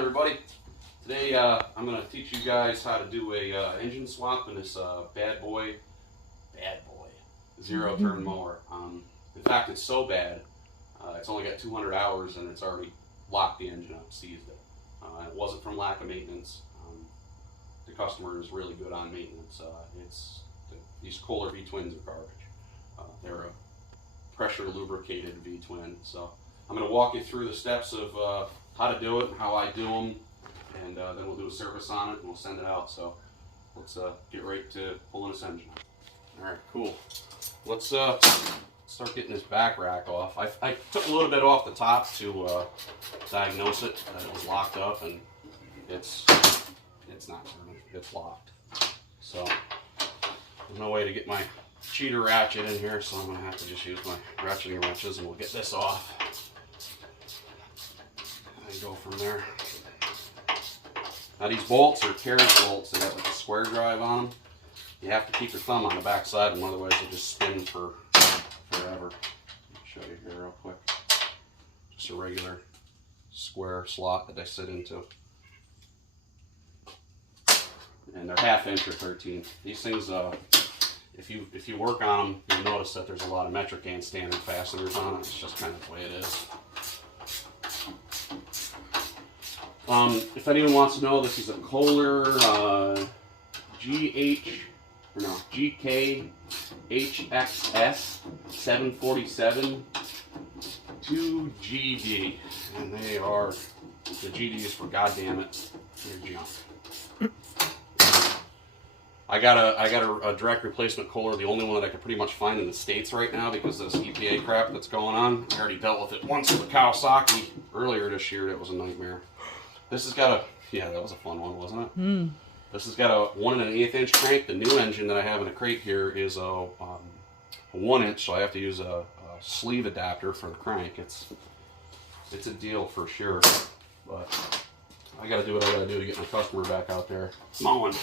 everybody. Today I'm going to teach you guys how to do a engine swap in this bad boy zero turn mower. In fact, it's so bad, it's only got 200 hours and it's already locked the engine up, seized it. It wasn't from lack of maintenance. The customer is really good on maintenance. These Kohler V-twins are garbage. They're a pressure lubricated V-twin. So I'm going to walk you through the steps of how to do it and how I do them, and then we'll do a service on it and we'll send it out. So let's get right to pulling this engine up. All right, cool. Let's start getting this back rack off. I took a little bit off the top to diagnose it, that it was locked up, and it's not turning, it's locked. So there's no way to get my cheater ratchet in here, so I'm going to have to just use my ratcheting wrenches and we'll get this off. And go from there. Now these bolts are carriage bolts. They got like a square drive on them. You have to keep your thumb on the back side, and otherwise they just spin for forever. Let me show you here real quick. Just a regular square slot that they sit into. And they're 1/2 inch or 13. These things, if you work on them, you'll notice that there's a lot of metric and standard fasteners on it. It's just kind of the way it is. If anyone wants to know, this is a Kohler GKHXS 747 2GD, and they are, the GDs for goddamn it, they're junk. I got a direct replacement Kohler, the only one that I could pretty much find in the States right now because of this EPA crap that's going on. I already dealt with it once with Kawasaki earlier this year. It was a nightmare. This has got a, yeah, that was a fun one, wasn't it? Mm. This has got a 1 1/8 inch crank. The new engine that I have in a crate here is a 1 inch, so I have to use a sleeve adapter for the crank. It's a deal for sure, but I got to do what I got to do to get my customer back out there mowing.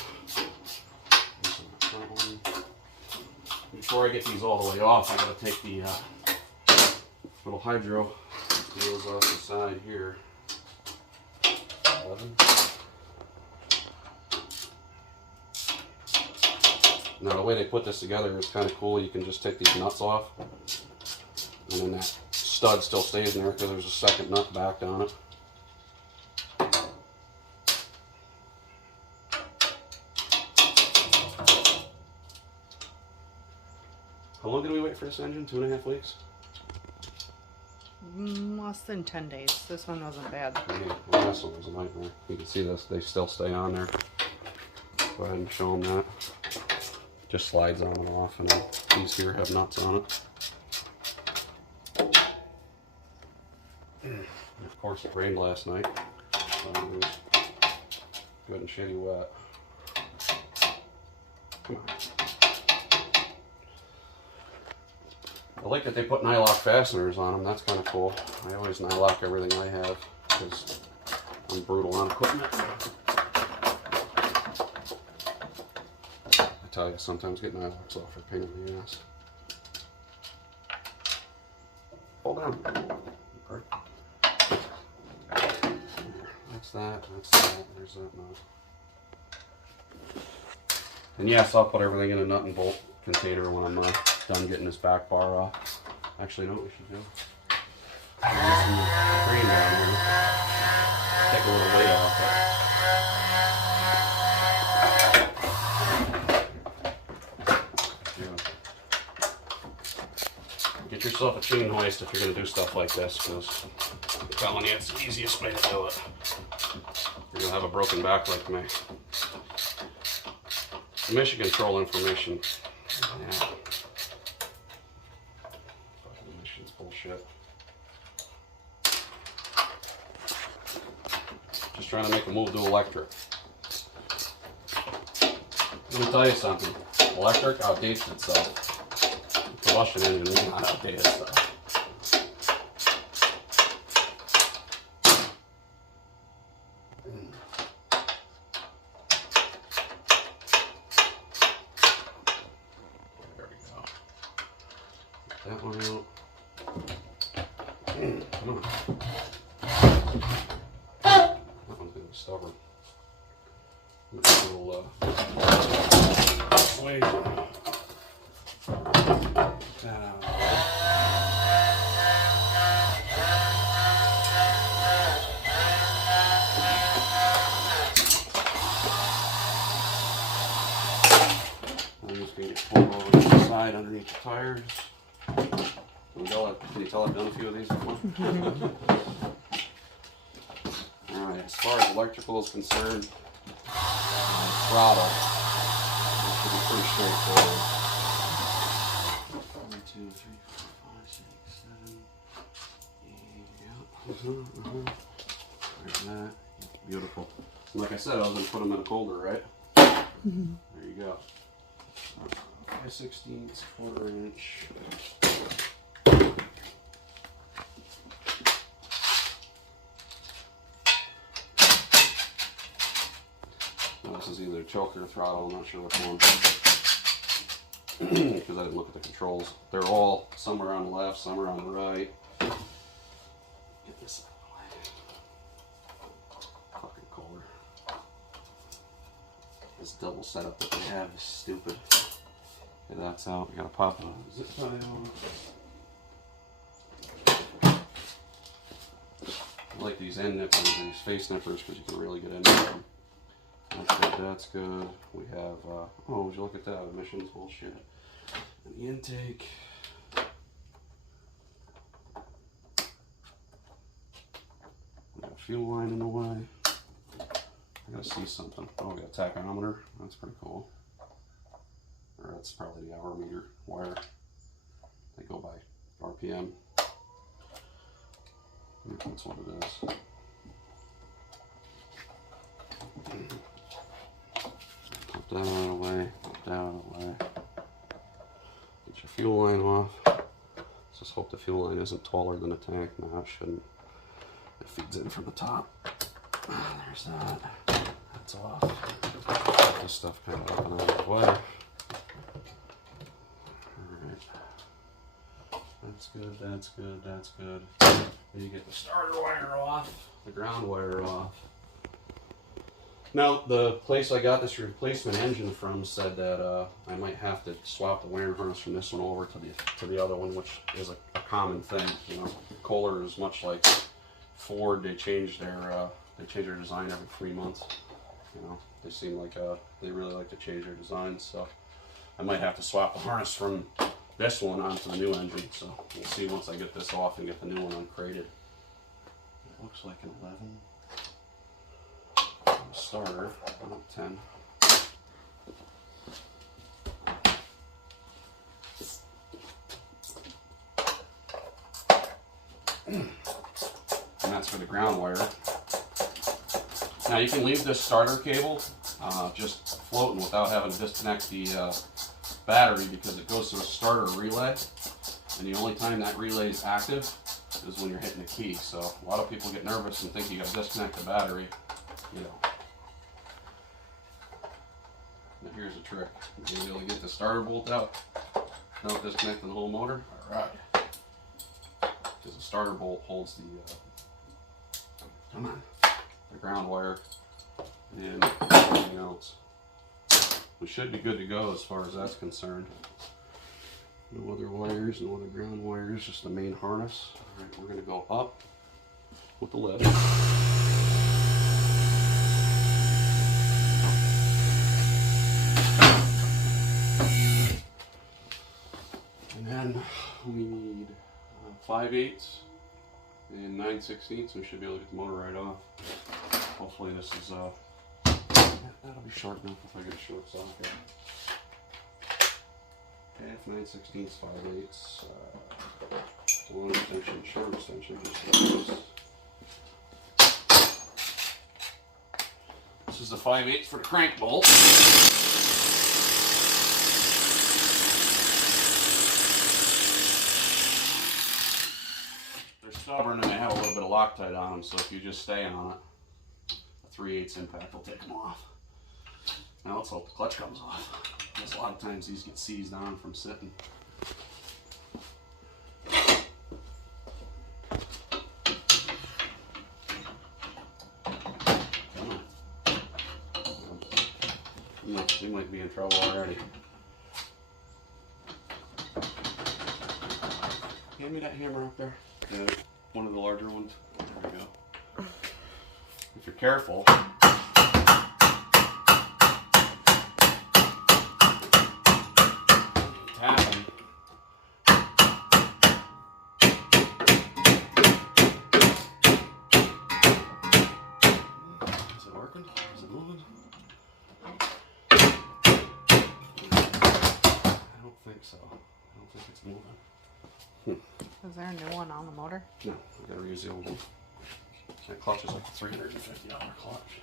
Before I get these all the way off, I got to take the little hydro wheels off the side here. 11. Now the way they put this together is kind of cool. You can just take these nuts off, and then that stud still stays in there because there's a second nut back on it. How long did we wait for this engine? 2.5 weeks? Less than 10 days. This one wasn't bad. Yeah, well, this one was a nightmare. You can see this, they still stay on there. Go ahead and show them that. Just slides on and off, and these here have nuts on it. And of course it rained last night, so it was good and shitty wet. Come on. I like that they put nylock fasteners on them. That's kind of cool. I always nylock everything I have because I'm brutal on equipment. I tell you, sometimes getting nylocks off are a pain in the ass. Hold down. That's that. There's that nut. And yes, I'll put everything in a nut and bolt container when I'm done getting this back bar off. Actually, know what we should do? There's some crane down here. Take a little weight off it. Get yourself a chain hoist if you're going to do stuff like this, because I'm telling you, it's the easiest way to do it. You're going to have a broken back like me. Emission control information. Yeah. Emissions bullshit. Just trying to make a move to electric. Let me tell you something. Electric outdates itself. Combustion engine will not outdate itself. That one out. Come on. That one's stubborn. A little sway. That out. I'm just going to get pulled over to the side underneath the tires. Can you tell I've done a few of these before? Alright, as far as electrical is concerned, throttle, it should be pretty straightforward. 1, 2, 3, 4, 5, 6, 7, 8, yeah. There's that. Beautiful. And like I said, I was going to put them in a folder, right? There you go. 5/16, 1/4 inch. This is either choker or throttle, I'm not sure which one. Because I didn't look at the controls. They're all somewhere on the left, somewhere on the right. Get this out of the way. Fucking Kohler. This double setup that they have is stupid. Okay, that's out. We gotta pop a zip tie on. I like these end nippers, these face nippers, because you can really get into them. That's good. We have, oh, would you look at that? Emissions bullshit. And the intake. We got a fuel line in the way. I gotta see something. Oh, we got a tachometer. That's pretty cool. Or that's probably the hour meter wire. They go by RPM. That's what it is. Put that out of the way, put that out of the way. Get your fuel line off. Let's just hope the fuel line isn't taller than the tank. No, it shouldn't. It feeds in from the top. There's that. That's off. Get this stuff kind of up and out of the way. Alright. That's good, that's good, that's good. Then you get the starter wire off, the ground wire off. Now, the place I got this replacement engine from said that I might have to swap the wiring harness from this one over to the other one, which is a common thing. You know, Kohler is much like Ford. They change their design every 3 months. You know, they seem like they really like to change their designs. So I might have to swap the harness from this one onto the new engine. So we'll see once I get this off and get the new one uncrated. It looks like an 11. Starter, not 10. And that's for the ground wire. Now you can leave this starter cable just floating without having to disconnect the battery, because it goes through a starter relay, and the only time that relay is active is when you're hitting the key. So a lot of people get nervous and think you got to disconnect the battery. You know. But here's the trick. You're able to get the starter bolt out without disconnecting the whole motor. Alright. Because the starter bolt holds the the ground wire and everything else. We should be good to go as far as that's concerned. No other wires, no other ground wires, just the main harness. Alright, we're going to go up with the lift. And we need 5/8 and 9/16, so we should be able to get the motor right off. Hopefully this is, that'll be short enough if I get a short socket. Half 9/16, 5/8, long extension, short extension, just like this. This is the 5/8 for the crank bolt. Stubborn, and they have a little bit of Loctite on them, so if you just stay on it, a 3/8 impact will take them off. Now let's hope the clutch comes off, because a lot of times these get seized on from sitting. Come on. We might be in trouble already. Hand me that hammer up there. One of the larger ones. There we go. If you're careful. Tapping. Is it working? Is it moving? I don't think so. I don't think it's moving. Is there a new one on the motor? No, I gotta reuse the old one. That clutch is like a $350 clutch.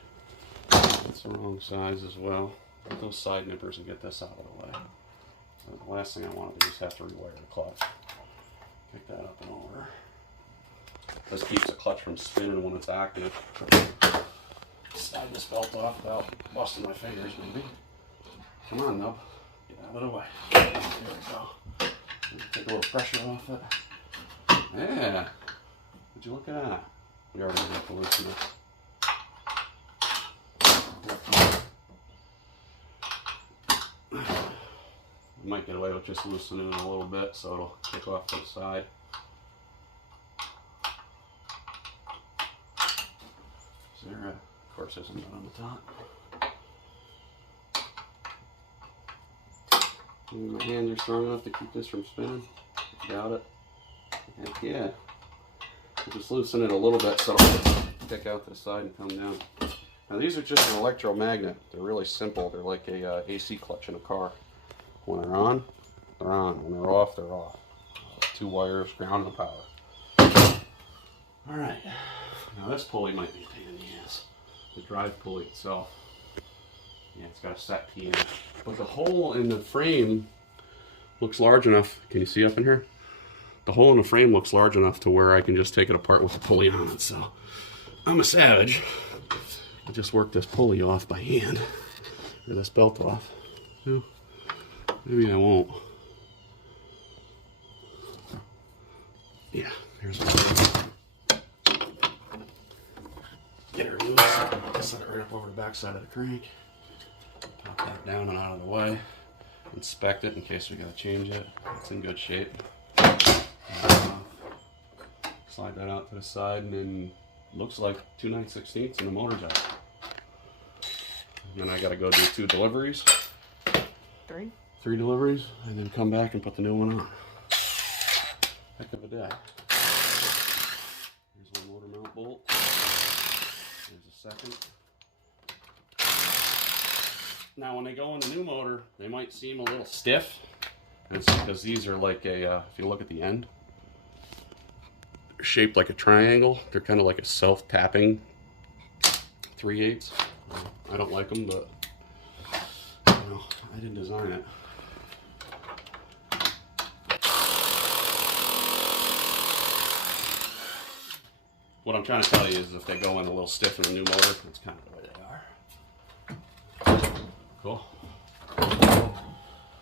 It's the wrong size as well. Put those side nippers and get this out of the way. The last thing I want to do is have to rewire the clutch. Pick that up and over. This keeps the clutch from spinning when it's active. Slide this belt off without busting my fingers, maybe. Come on, nub. Get out of the way. There we go. Take a little pressure off it. Yeah. Would you look at that? We already have to loosen it. We might get away with just loosening it a little bit so it'll kick off to the side. Is there of course there's a nut on the top. My hands are strong enough to keep this from spinning. Got it? Heck yeah. Just loosen it a little bit so it'll kick out to the side and come down. Now these are just an electromagnet. They're really simple. They're like a AC clutch in a car. When they're on, they're on. When they're off, they're off. 2 wires, ground and power. Alright. Now this pulley might be a pain in the ass. The drive pulley itself. Yeah, it's got a set P in it. But the hole in the frame looks large enough. Can you see up in here? The hole in the frame looks large enough to where I can just take it apart with the pulley on it. So I'm a savage. I just work this pulley off by hand. Or this belt off. No, maybe I won't. Yeah, here's one. Get her loose. Set it right up over the back side of the crank. Pop that down and out of the way. Inspect it in case we gotta change it. It's in good shape. Slide that out to the side, and then looks like 2 9/16 and the motor's out. And then I gotta go do 2 deliveries. 3? 3 deliveries, and then come back and put the new one on. Heck of a day. Here's one motor mount bolt. There's a second. Now when they go in the new motor, they might seem a little stiff. And it's because these are like a, if you look at the end, they're shaped like a triangle. They're kind of like a self-tapping 3/8. I don't like them, but you know, I didn't design it. What I'm trying to tell you is if they go in a little stiff in the new motor, that's kind of the way they are. Cool.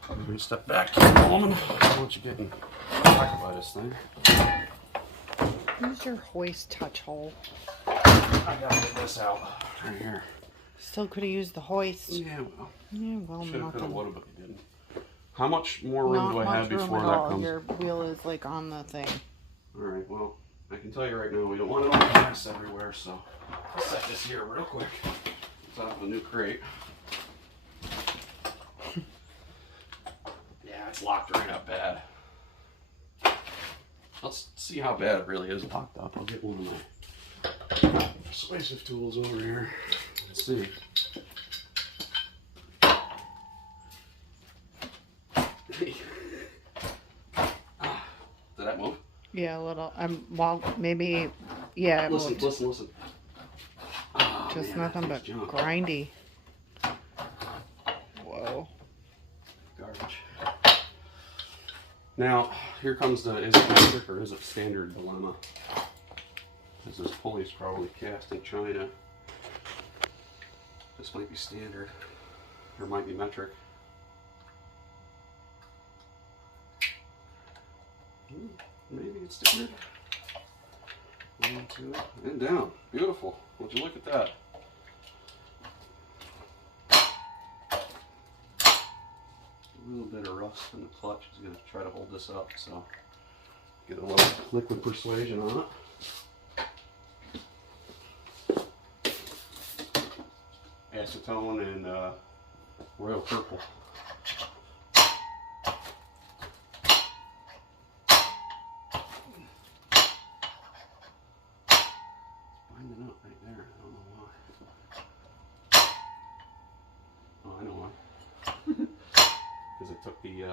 Let me step back here a moment. I don't want you getting shocked by this thing. Use your hoist touch hole. I gotta get this out right here. Still could have used the hoist. Yeah, well. Yeah, well, Should have, could have, nothing. would have, but you didn't. How much more room Not do I much have room before at that all. comes? Your wheel is like on the thing. Alright, well, I can tell you right now, we don't want it all gas everywhere, so I'll set this here real quick. It's out of a new crate. Yeah, it's locked right up bad. Let's see how bad it really is locked up. I'll get one of my persuasive tools over here. Let's see. Did that move? Yeah, a little. Well, maybe. Yeah, it Listen, moved. listen. Oh, Just man, nothing that but thing's junk. grindy. Whoa. Garbage. Now, here comes the is it metric or is it standard dilemma? Because this pulley's probably cast in China. This might be standard. Or might be metric. Maybe it's standard. 1, 2, and down. Beautiful. Would you look at that? little bit of rust in the clutch. Is going to try to hold this up, so get a little liquid persuasion on it. Acetone and royal purple. Binding up right there. I don't know why. Oh, I know why. Because I took the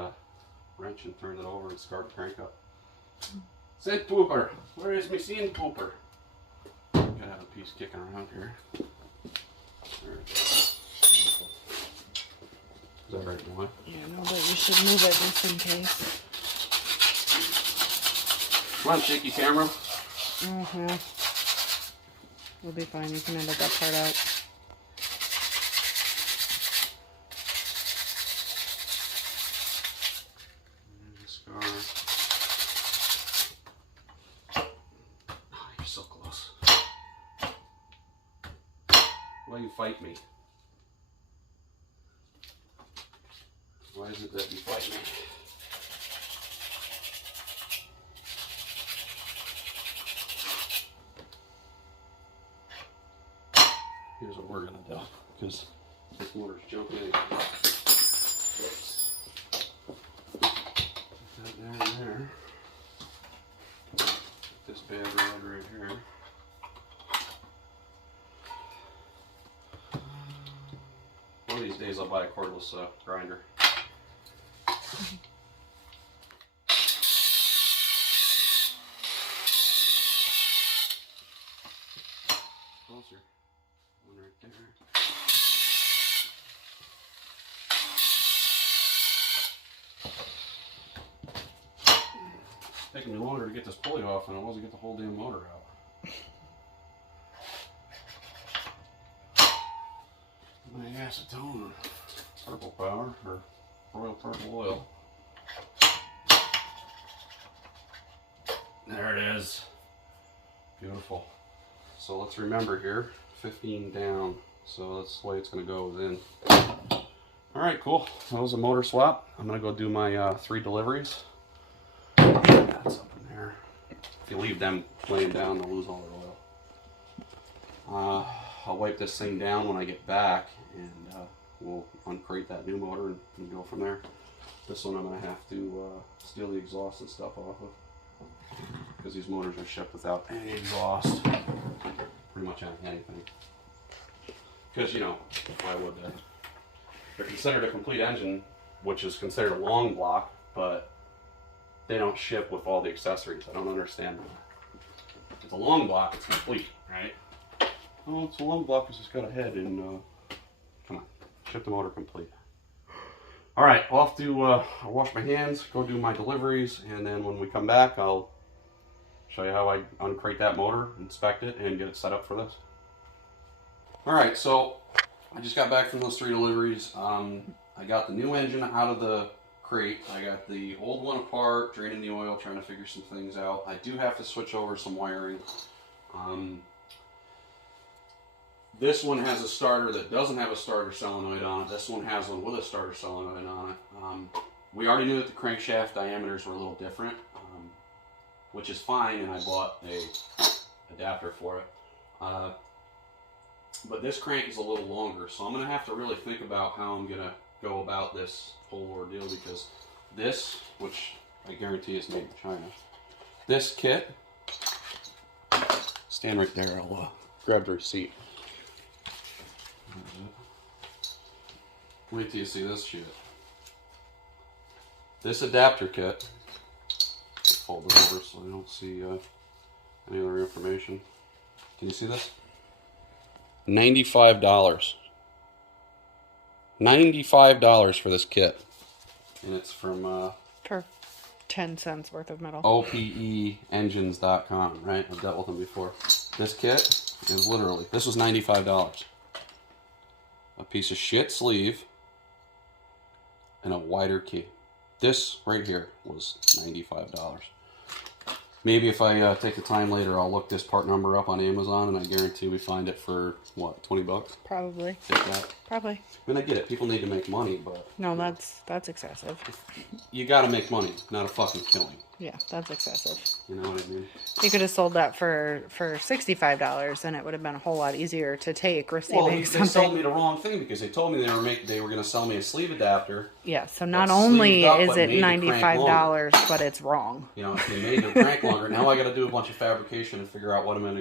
wrench and turned it over and scarred the crank up. Said pooper. Where is me seeing pooper? Gotta have a piece kicking around here. There it is. Is that right, boy? Yeah, no, but you should move it just in case. Come on, shaky camera. Uh-huh. We'll be fine. You can edit that part out. There's a scar. Oh, you're so close. Why you fight me? Why is it that you fight me? Here's what we're gonna do, because this motor's jumping in. Put that there and there. This bad rod right here. One of these days I'll buy a cordless grinder. Closer. One right there. It's taking me longer to get this pulley off than it was to get the whole damn motor out. My acetone, purple power, or royal purple oil. There it is. Beautiful. So let's remember here, 15 down. So that's the way it's going to go within. All right, cool. That was a motor swap. I'm going to go do my 3 deliveries. That's up in there. If you leave them laying down, they'll lose all their oil. I'll wipe this thing down when I get back, and we'll uncrate that new motor and go from there. This one I'm going to have to steal the exhaust and stuff off of, because these motors are shipped without any exhaust. Pretty much anything. Because, you know, why would they? They're considered a complete engine, which is considered a long block, but they don't ship with all the accessories. I don't understand that. If it's a long block, it's complete, right? Oh, it's a long block because it's got a head and, come on, ship the motor complete. All right, I'll have to I'll wash my hands, go do my deliveries, and then when we come back, I'll show you how I uncrate that motor, inspect it, and get it set up for this. All right, so I just got back from those 3 deliveries. I got the new engine out of the crate. I got the old one apart, draining the oil, trying to figure some things out. I do have to switch over some wiring. This one has a starter that doesn't have a starter solenoid on it. This one has one with a starter solenoid on it. We already knew that the crankshaft diameters were a little different, which is fine, and I bought a adapter for it. But this crank is a little longer, so I'm going to have to really think about how I'm going to go about this whole ordeal, because this, which I guarantee is made in China, this kit, stand right there, I'll grab the receipt. Wait till you see this shit. This adapter kit, fold it over so I don't see any other information. Can you see this? $95. $95 for this kit. And it's from For 10 cents worth of metal. OPEengines.com, right? I've dealt with them before. This kit is literally, this was $95. A piece of shit sleeve and a wider key. This right here was $95. Maybe if I take the time later, I'll look this part number up on Amazon, and I guarantee we find it for, what, 20 bucks? Probably. Take that. Probably. I mean, I get it. People need to make money, but... No, that's excessive. You gotta make money, not a fucking killing. Yeah, that's excessive. You know what I mean? You could have sold that for $65, and it would have been a whole lot easier to take receiving Well, they something. sold me the wrong thing because they told me they were going to sell me a sleeve adapter. Yeah, so not That's only sleeved up, is but it made the crank $95, but it's wrong. You know, they made the crank longer. Now I got to do a bunch of fabrication and figure out what am I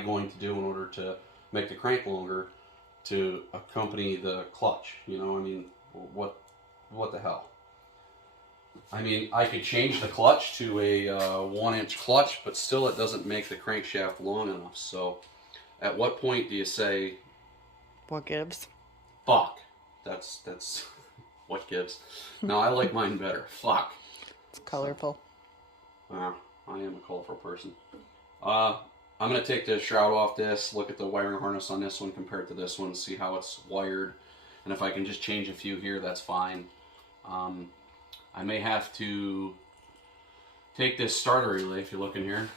going to do in order to make the crank longer to accompany the clutch. You know, I mean, what the hell? I mean, I could change the clutch to a 1-inch clutch, but still it doesn't make the crankshaft long enough. So, at what point do you say, What gives? fuck? That's what gives. No, I like mine better. Fuck. It's colorful. I am a colorful person. I'm going to take the shroud off this, look at the wiring harness on this one compared to this one, see how it's wired. And if I can just change a few here, that's fine. I may have to take this starter relay, if you look in here,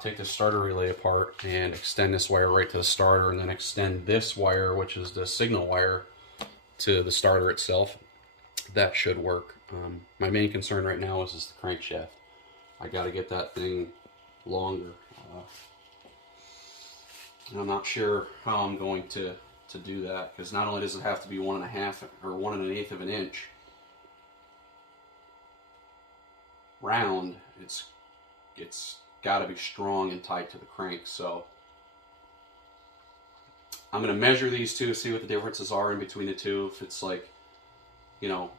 take this starter relay apart and extend this wire right to the starter, and then extend this wire, which is the signal wire, to the starter itself. That should work. My main concern right now is the crankshaft. I got to get that thing longer. And I'm not sure how I'm going to do that, because not only does it have to be 1.5 or 1 1/8 of an inch round, it's got to be strong and tight to the crank. So I'm going to measure these two, see what the differences are in between the two. If it's like, you know,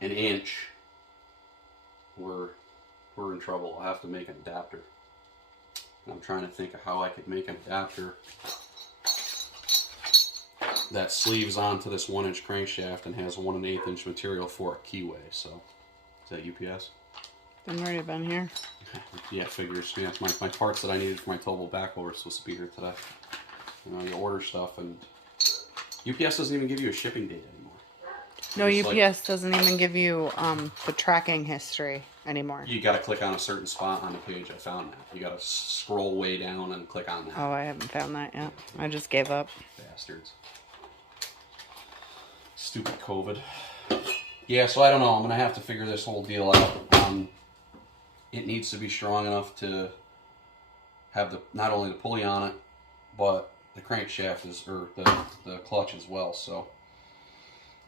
an inch, we're in trouble. I'll have to make an adapter. And I'm trying to think of how I could make an adapter that sleeves onto this 1-inch crankshaft and has 1 1/8 inch material for a keyway. So is that UPS? I've already been here. Yeah, figures. Yeah, my parts that I needed for my towable backhoe are supposed to be here today. You know, you order stuff, and UPS doesn't even give you a shipping date anymore. No, It's UPS doesn't even give you the tracking history anymore. You got to click on a certain spot on the page. I found that. You got to scroll way down and click on that. Oh, I haven't found that yet. I just gave up. Bastards. Stupid COVID. Yeah, so I don't know. I'm going to have to figure this whole deal out. It needs to be strong enough to have not only the pulley on it, but the crankshaft or the clutch as well. So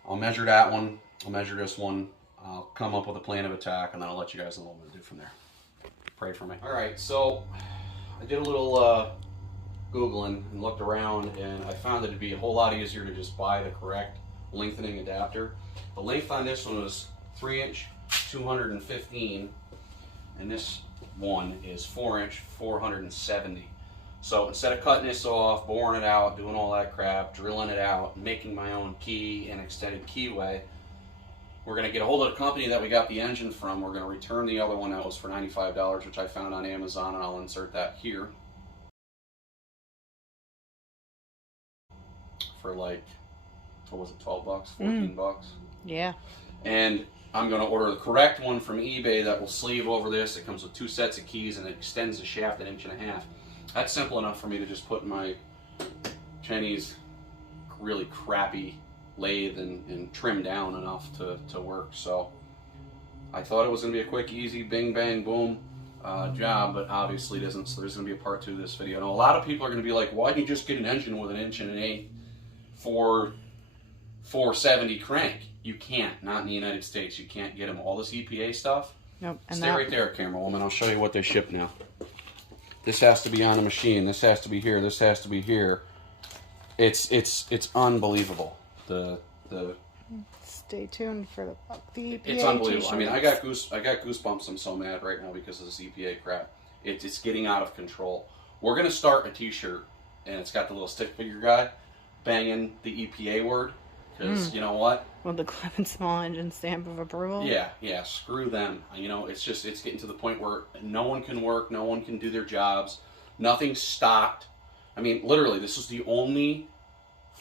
I'll measure that one. I'll measure this one. I'll come up with a plan of attack, and then I'll let you guys know what I'm going to do from there. Pray for me. All right, so I did a little Googling and looked around, and I found that it'd be a whole lot easier to just buy the correct lengthening adapter. The length on this one was 3-inch, 215, and this one is 4-inch, 470. So instead of cutting this off, boring it out, doing all that crap, drilling it out, making my own key and extended keyway, we're going to get a hold of the company that we got the engine from. We're going to return the other one that was for $95, which I found on Amazon, and I'll insert that here. For like, what was it, 12 bucks, 14 bucks? Yeah. And I'm going to order the correct one from eBay that will sleeve over this. It comes with 2 sets of keys, and it extends the shaft 1.5 inches. That's simple enough for me to just put in my Chinese really crappy lathe and trim down enough to work. So I thought it was going to be a quick, easy, bing, bang, boom job, but obviously it isn't. So there's going to be a part 2 of this video. Now, a lot of people are going to be like, why didn't you just get an engine with 1 1/8 for 470 crank? You can't. Not in the United States. You can't get them. All this EPA stuff. Nope. And Stay right there, camera woman. I'll show you what they ship now. This has to be on the machine. This has to be here. This has to be here. It's unbelievable. The Stay tuned for the EPA. It's unbelievable. T-shirts. I mean, I got goosebumps. I'm so mad right now because of this EPA crap. It's getting out of control. We're gonna start a T-shirt, and it's got the little stick figure guy banging the EPA word, because you know what? With the clip and small engine stamp of approval. Yeah. Screw them. You know, it's getting to the point where no one can work, no one can do their jobs, nothing's stocked. I mean, literally, this is the only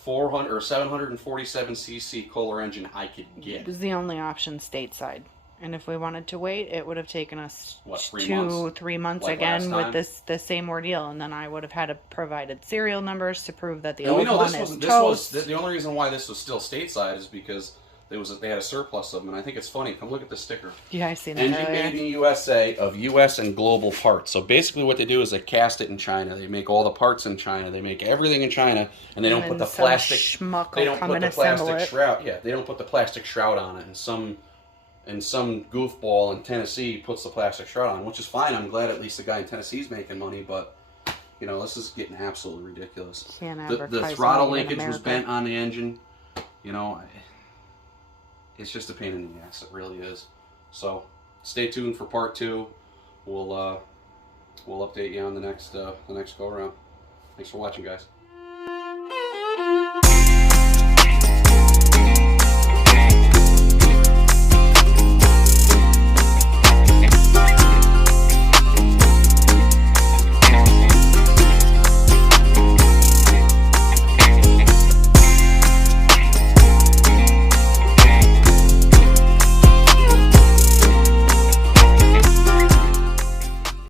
400 or 747 cc Kohler engine I could It get. was the only option stateside. And if we wanted to wait, it would have taken us What, 3 two, months? 3 months Like last again with time? the same ordeal, and then I would have had to provided serial numbers to prove that the And we old know one this is wasn't. This toast. was the only reason why this was still stateside is because they had a surplus of them. And I think it's funny. Come look at this sticker. Yeah, I seen that Engine earlier. made in USA of U.S. and global parts. So basically, what they do is they cast it in China. They make all the parts in China. They make everything in China, and they don't put the some plastic. schmuck They will don't come put and the assemble plastic it. shroud. Yeah, they don't put the plastic shroud on it. And some goofball in Tennessee puts the plastic shroud on, which is fine. I'm glad at least the guy in Tennessee's making money, but you know this is getting absolutely ridiculous. Can't The advertise throttle made in linkage was America. bent on the engine. You know, it's just a pain in the ass. It really is. So stay tuned for part 2. We'll update you on the next go around. Thanks for watching, guys.